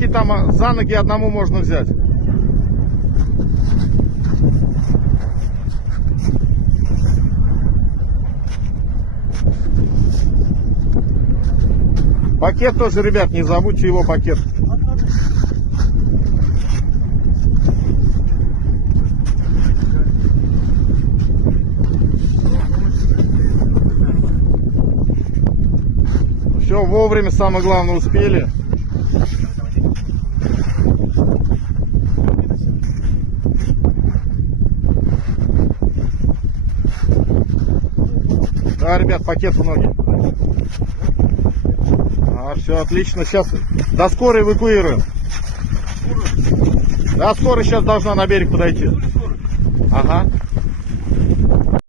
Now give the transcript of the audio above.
палки там за ноги одному можно взять. Пакет тоже, ребят, не забудьте его пакет. Все, вовремя, самое главное, успели. Да, ребят, пакет в ноги. Все отлично. Сейчас до скорой эвакуируем. Да, скорая сейчас должна на берег подойти. Ага.